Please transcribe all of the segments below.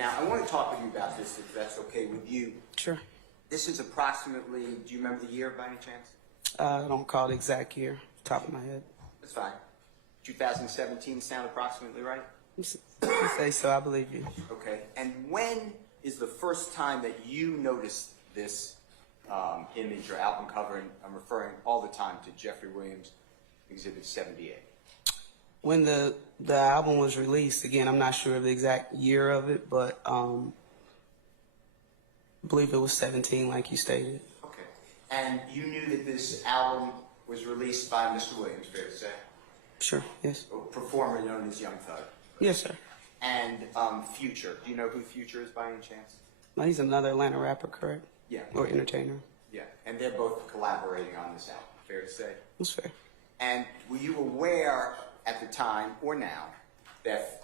Now, I want to talk with you about this, if that's okay with you. Sure. This is approximately, do you remember the year by any chance? I don't recall the exact year, top of my head. That's fine. 2017 sound approximately right? You say so, I believe you. Okay. And when is the first time that you noticed this image or album cover? And I'm referring all the time to Jeffrey Williams' Exhibit 78. When the album was released, again, I'm not sure of the exact year of it, but I believe it was 17, like you stated. Okay. And you knew that this album was released by Mr. Williams, fair to say? Sure, yes. A performer known as Young Thug. Yes, sir. And Future. Do you know who Future is by any chance? No, he's another Atlanta rapper, correct? Yeah. Or entertainer. Yeah. And they're both collaborating on this album, fair to say? That's fair. And were you aware at the time, or now, that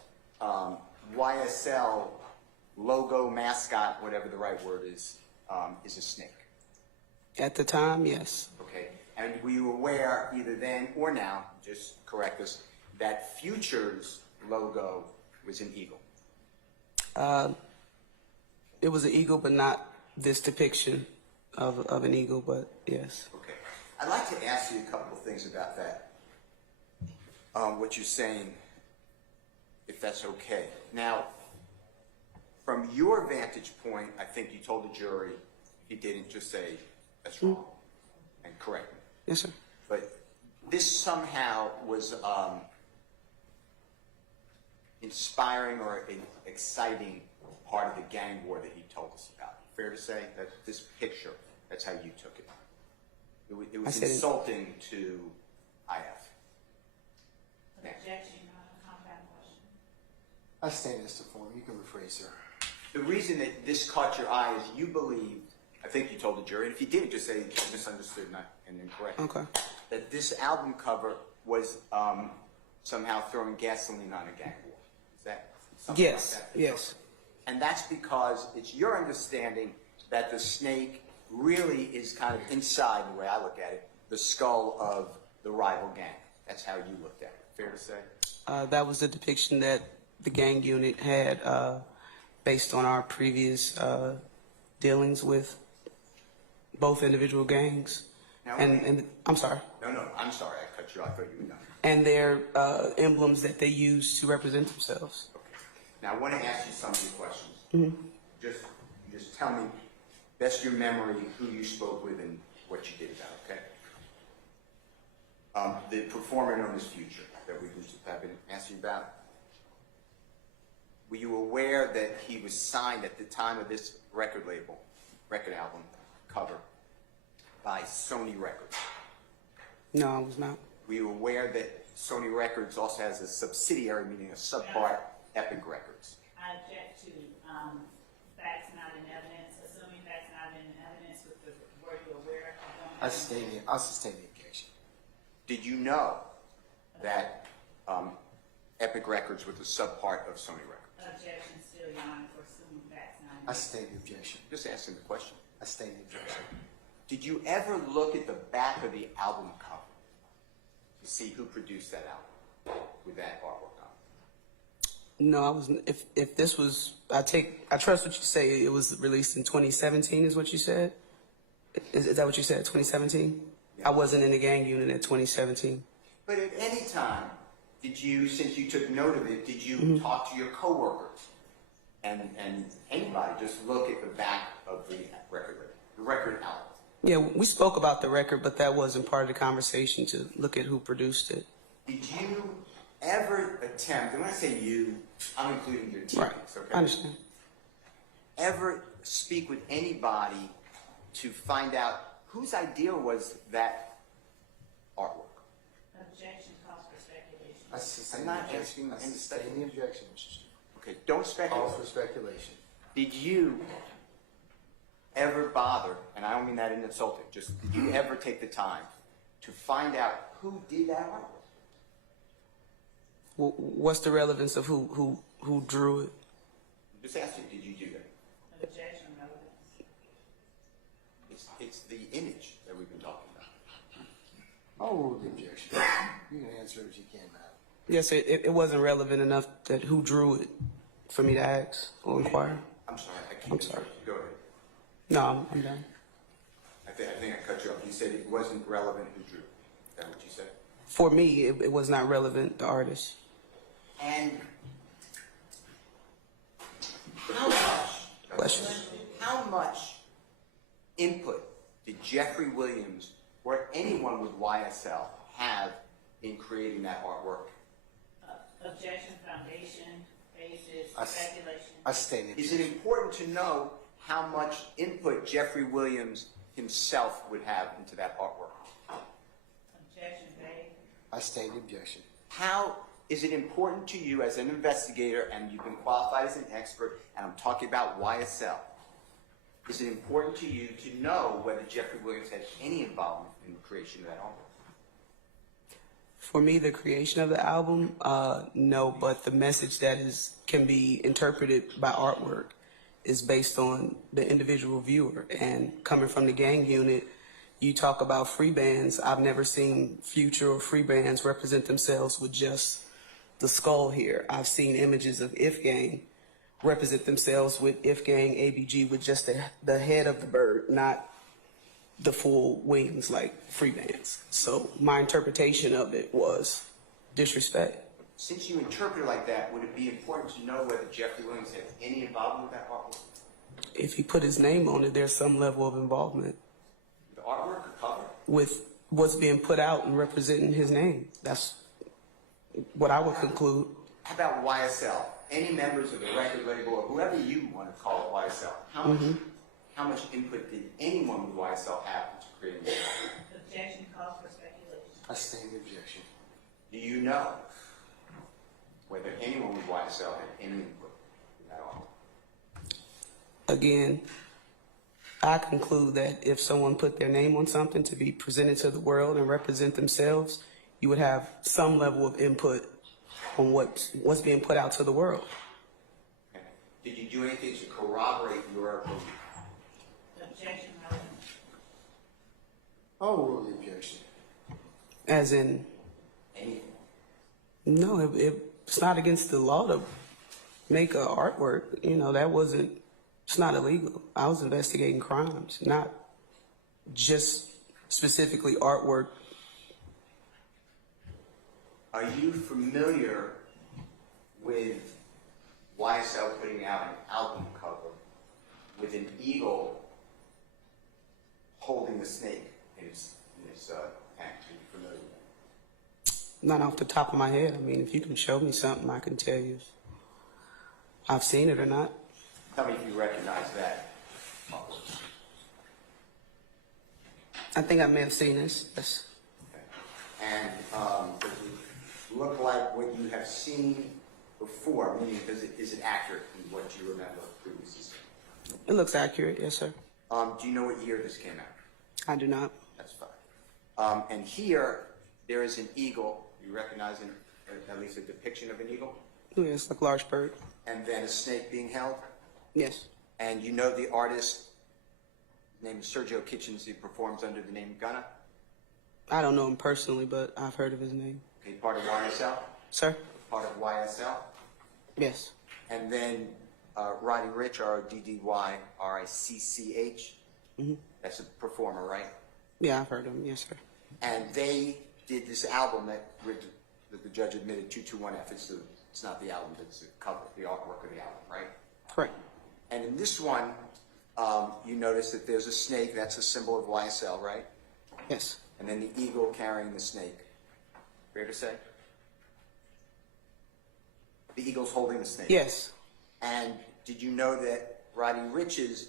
YSL logo, mascot, whatever the right word is a snake? At the time, yes. Okay. And were you aware, either then or now, just correct us, that Future's logo was an eagle? It was an eagle, but not this depiction of an eagle, but yes. Okay. I'd like to ask you a couple of things about that. What you're saying, if that's okay. Now, from your vantage point, I think you told the jury, if you didn't, just say, that's wrong, and correct me. Yes, sir. But this somehow was inspiring or an exciting part of the gang war that he told us about. Fair to say that this picture, that's how you took it. It was insulting to IF. Objection, compound question. I stand as to form. You can rephrase, sir. The reason that this caught your eye is you believed, I think you told the jury, and if you didn't, just say you misunderstood and incorrect. Okay. That this album cover was somehow throwing gasoline on a gang war. Is that something Yes, like that? yes. And that's because it's your understanding that the snake really is kind of inside, the way I look at it, the skull of the rival gang. That's how you looked at it. Fair to say? That was the depiction that the gang unit had based on our previous dealings with both individual gangs. Now, and I'm sorry. No, I'm sorry. I cut you off. I thought you were done. And their emblems that they use to represent themselves. Okay. Now, I want to ask you some of your questions. Mm-hmm. Just tell me, best your memory, who you spoke with and what you did about it, okay? The performer known as Future that we have been asking about, were you aware that he was signed at the time of this record album cover by Sony Records? No, I was not. Were you aware that Sony Records also has a subsidiary, meaning a subpart, Epic Records? I object to facts not in evidence, assuming facts not in evidence with the word you're aware. I'll sustain the objection. Did you know that Epic Records was a subpart of Sony Records? Objection still, Your Honor, for assuming facts not in I evidence. sustain the objection. Just asking the question. I sustain the objection. Did you ever look at the back of the album cover to see who produced that album with that artwork on it? No, I wasn't. If this was, I trust what you say. It was released in 2017, is what you said. Is that what you said? 2017. Yeah. I wasn't in the gang unit at 2017. But at any time, did you, since you took note of it, did you talk to your coworkers and anybody just look at the back of the record album? Yeah, we spoke about the record, but that wasn't part of the conversation to look at who produced it. Did you ever attempt, and when I say you, I'm including your teammates, Right. okay? I understand. Ever speak with anybody to find out whose idea was that artwork? Objection calls for speculation. I sustain I'm the not objection. asking I any sustain the objection, Mr. Stewart. Okay, don't speculate. Calls for speculation. Did you ever bother, and I don't mean that in insulting, just did you ever take the time to find out who did that artwork? What's the relevance of who drew it? I'm just asking, did you do that? Objection, relevance. It's the image that we've been talking about. I'll rule the objection. You can answer as you can, madam. Yes, it wasn't relevant enough that who drew it for me to ask or inquire? I'm sorry, I keep I'm sorry. Go ahead. No, I'm done. I think I cut you off. You said it wasn't relevant who drew. Is that what you said? For me, it was not relevant, the artist. And Question. how much input did Jeffrey Williams or anyone with YSL have in creating that artwork? Objection, foundation, basis, I speculation. stand in Is it important to know how much input Jeffrey Williams himself would have into that artwork? Objection, vague. I stand in objection. How is it important to you as an investigator, and you've been qualified as an expert, and I'm talking about YSL, is it important to you to know whether Jeffrey Williams had any involvement in the creation of that artwork? For me, the creation of the album, no, but the message that can be interpreted by artwork is based on the individual viewer. And coming from the gang unit, you talk about free bands. I've never seen Future or free bands represent themselves with just the skull here. I've seen images of If Gang represent themselves with If Gang, ABG, with just the head of the bird, not the full wings like free bands. So my interpretation of it was disrespect. Since you interpret it like that, would it be important to know whether Jeffrey Williams had any involvement with that artwork? If he put his name on it, there's some level of involvement The artwork or cover? with what's being put out and representing his name. That's what I would conclude. How about YSL? Any members of the record label or whoever you want to call it YSL, how much input did anyone with YSL have into creating this artwork? Objection, calls for speculation. I stand in objection. Do you know whether anyone with YSL had any input in that artwork? Again, I conclude that if someone put their name on something to be presented to the world and represent themselves, you would have some level of input on what's being put out to the world. Okay. Did you do anything to corroborate your belief? Objection, relevant. Overrule the objection. As in, Anything? no, it's not against the law to make a artwork. You know, it's not illegal. I was investigating crimes, not just specifically artwork. Are you familiar with YSL putting out an album cover with an eagle holding the snake in his hand? Are you familiar with that? Not off the top of my head. I mean, if you can show me something, I can tell you if I've seen it or not. Tell me if you recognize that. I think I may have seen this. Yes. Okay. And does it look like what you have seen before? Meaning, is it accurate in what you remember previously seeing? It looks accurate, yes, sir. Do you know what year this came out? I do not. That's fine. And here, there is an eagle. You recognize at least a depiction of an eagle? Oh, yeah, it's like a large bird. And then a snake being held? Yes. And you know the artist, his name is Sergio Kitchens. He performs under the name Gunna. I don't know him personally, but I've heard of his name. Okay, part of YSL? Sir? Part of YSL? Yes. And then Roddy Ricch, R-O-D-D-Y-R-I-C-C-H. That's a performer, right? Yeah, I've heard of him. Yes, sir. And they did this album that the judge admitted 221F. It's not the album, it's the cover, the artwork of the album, right? Correct. And in this one, you notice that there's a snake. That's a symbol of YSL, right? Yes. And then the eagle carrying the snake. Fair to say? The eagle's holding the snake. Yes. And did you know that Roddy Ricch's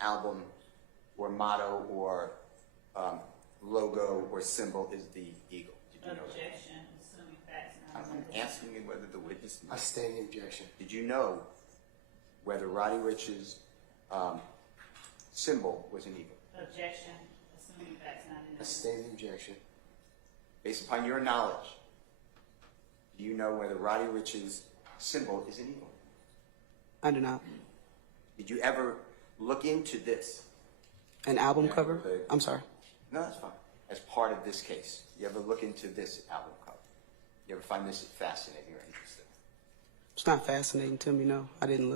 album or motto or logo or symbol is the eagle? Did you know that? Objection, assuming facts not I'm relevant. asking you whether the witness I stand in objection. Did you know whether Roddy Ricch's symbol was an eagle? Objection, assuming facts not I relevant. stand in objection. Based upon your knowledge, do you know whether Roddy Ricch's symbol is an eagle? I do not. Did you ever look into this? An album cover? I'm sorry. No, that's fine. As part of this case, you ever look into this album cover? You ever find this fascinating or interesting? It's not fascinating to me, no. I didn't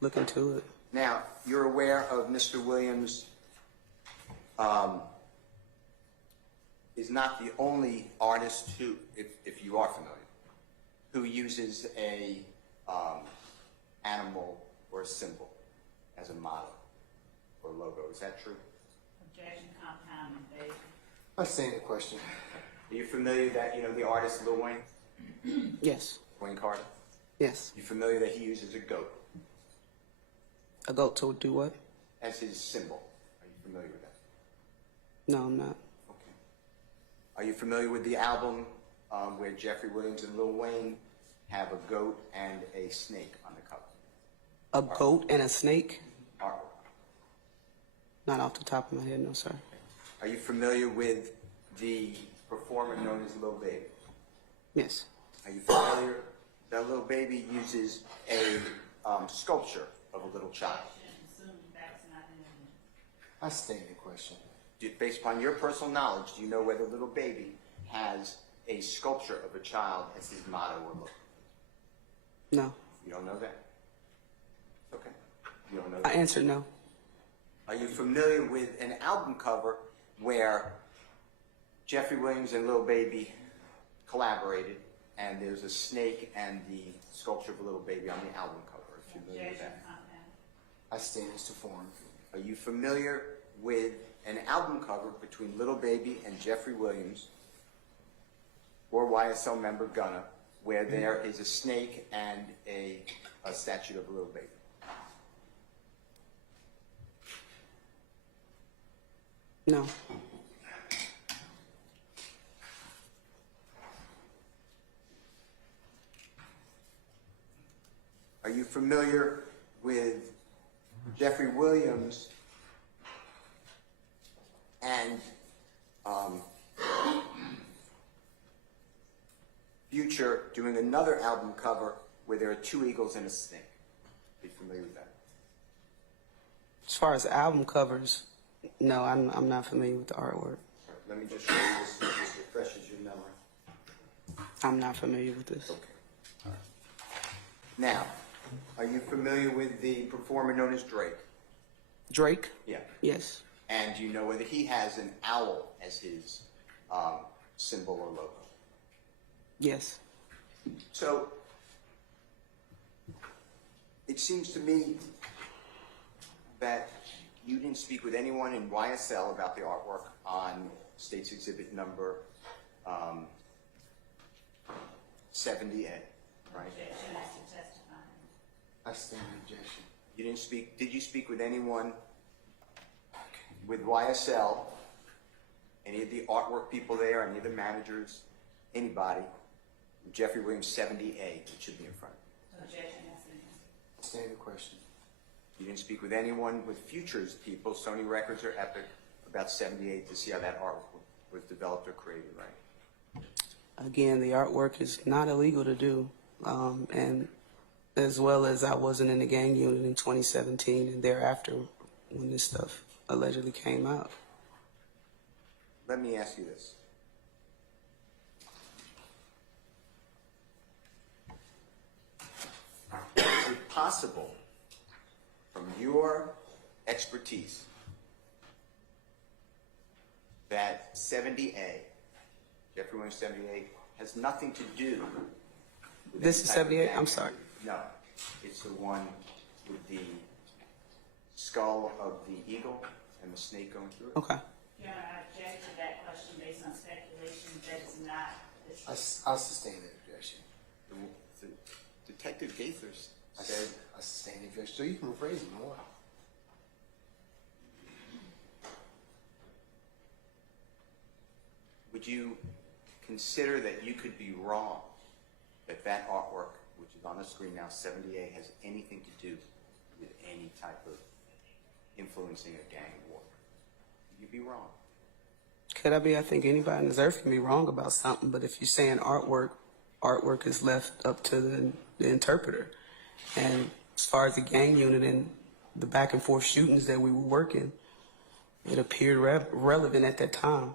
look into it. Now, you're aware of Mr. Williams is not the only artist who, if you are familiar, who uses a animal or a symbol as a motto or logo. Is that true? Objection, compound, and base. I stand the question. Are you familiar that, you know, the artist Lil Wayne? Yes. Wayne Carter? Yes. You familiar that he uses a goat A goat to do what? as his symbol? Are you familiar with that? No, I'm not. Okay. Are you familiar with the album where Jeffrey Williams and Lil Wayne have a goat and a snake on the cover? A goat and a snake? Artwork. Not off the top of my head, no, sir. Are you familiar with the performer known as Lil Baby? Yes. Are you familiar that Lil Baby uses a sculpture of a little child? Assuming facts not in evidence. I stand the question. Based upon your personal knowledge, do you know whether Lil Baby has a sculpture of a child as his motto or logo? No. You don't know that? Okay. You don't know I that? answered no. Are you familiar with an album cover where Jeffrey Williams and Lil Baby collaborated, and there's a snake and the sculpture of a little baby on the album cover? Are you familiar with Objection, that? compound. I stand as to form. Are you familiar with an album cover between Lil Baby and Jeffrey Williams or YSL member Gunna, where there is a snake and a statue of a little baby? No. Are you familiar with Jeffrey Williams and Future doing another album cover where there are two eagles and a snake? Are you familiar with that? As far as album covers, no, I'm not familiar with the artwork. Let me just show you this. This refreshes your memory. I'm not familiar with this. Okay. All right. Now, are you familiar with the performer known as Drake? Drake? Yeah. Yes. And do you know whether he has an owl as his symbol or logo? Yes. So, it seems to me that you didn't speak with anyone in YSL about the artwork on State's Exhibit number 70A, right? Objection as to testifying. I stand the objection. You didn't speak, did you speak with anyone with YSL, any of the artwork people there, any of the managers, anybody, Jeffrey Williams 70A, it should be in front. Objection as to answer. I stand the question. You didn't speak with anyone with Futures people, Sony Records or Epic, about 78 to see how that artwork was developed or created, right? Again, the artwork is not illegal to do. And as well as I wasn't in the gang unit in 2017 and thereafter when this stuff allegedly came out. Let me ask you this. Is it possible, from your expertise, that 70A, Jeffrey Williams 70A, has nothing to do with This any is type of 78? gang I'm sorry. No, it's the one with the skull of the eagle and the snake going through it. Okay. Your Honor, I object to that question based on speculation. That is not the truth. I sustain that objection. The Detective Gaither I said, sustain the objection. So you can rephrase it more. would you consider that you could be wrong, that that artwork, which is on the screen now, 70A, has anything to do with any type of influencing a gang war? You'd be wrong. Could I be? I think anybody on this earth can be wrong about something, but if you're saying artwork is left up to the interpreter. And as far as the gang unit and the back and forth shootings that we were working, it appeared relevant at that time.